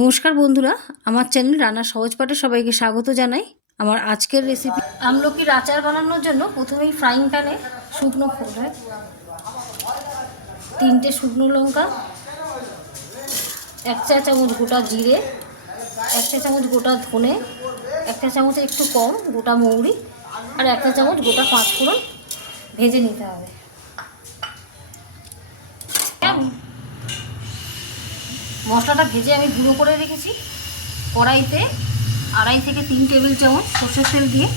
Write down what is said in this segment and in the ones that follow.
নমস্কার বন্ধুরা, আমার চ্যানেল রান্নার সহজ পাঠে সবাইকে স্বাগত জানাই। আমার আজকের রেসিপি আমলকির আচার বানানোর জন্য প্রথমেই ফ্রাইং প্যানে শুকনো ফোড়নে 3টে শুকনো লঙ্কা, 1 চা চামচ গোটা জিরে, 1 চা চামচ গোটা ধনে, 1 চা চামচ একটু কম গোটা মৌরি আর 1 চা চামচ গোটা পাঁচফোড়ন ভেজে নিতে হবে। মশলাটা ভেজে আমি গুঁড়ো করে রেখেছি। কড়াইতে 2.5 থেকে 3 টেবিল চামচ সরষের তেল দিয়ে,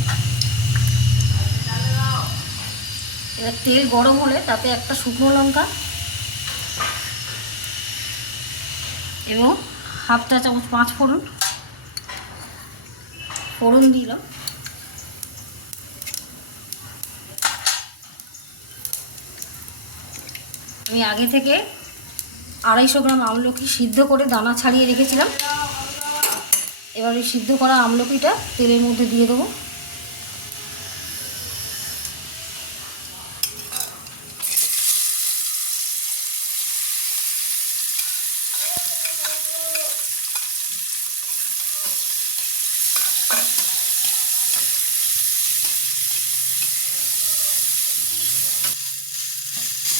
এবার তেল গরম হলে তাতে একটা শুকনো লঙ্কা এবং 1/2 চা চামচ পাঁচফোড়ন ফোড়ন দিলাম। আমি আগে থেকে 250 গ্রাম আমলকি সিদ্ধ করে দানা ছাড়িয়ে রেখেছিলাম। এবার এই সিদ্ধ করা আমলকিটা তেলের মধ্যে দিয়ে দেবো।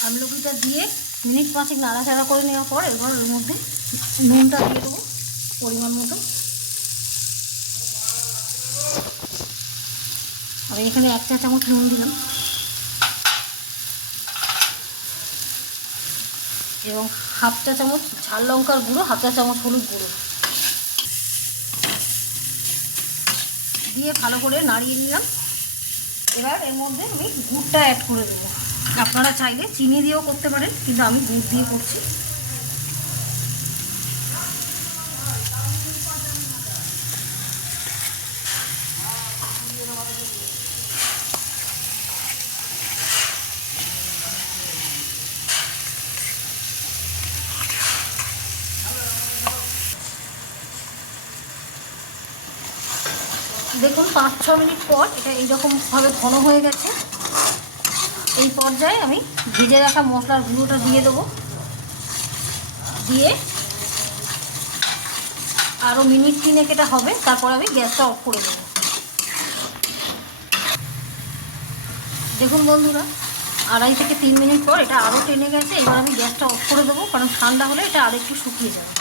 আমলকিটা দিয়ে মিনিট 5 নাড়াচাড়া করে নেওয়ার পর এবার এর মধ্যে নুনটা দিয়ে দেবো পরিমাণ মতো। আমি এখানে 1 চা চামচ নুন দিলাম এবং 1/2 চা চামচ ঝাল লঙ্কার গুঁড়ো, 1/2 চা চামচ হলুদ গুঁড়ো দিয়ে ভালো করে নাড়িয়ে নিলাম। এবার এর মধ্যে আমি গুড়টা অ্যাড করে দেবো। আপনারা চাইলে চিনি দিয়েও করতে পারেন, কিন্তু আমি গুড় দিয়ে করছি। দেখুন 5-6 মিনিট পর এটা এইরকমভাবে ঘন হয়ে গেছে। এই পর্যায়ে আমি ভেজে রাখা মশলার গুঁড়োটা দিয়ে দেবো। দিয়ে আরও মিনিট 3 এটা হবে, তারপর আমি গ্যাসটা অফ করে দেবো। দেখুন বন্ধুরা, 2.5 থেকে 3 মিনিট পর এটা আরও টেনে গেছে। এবার আমি গ্যাসটা অফ করে দেবো, কারণ ঠান্ডা হলে এটা আরেকটু শুকিয়ে যাবে।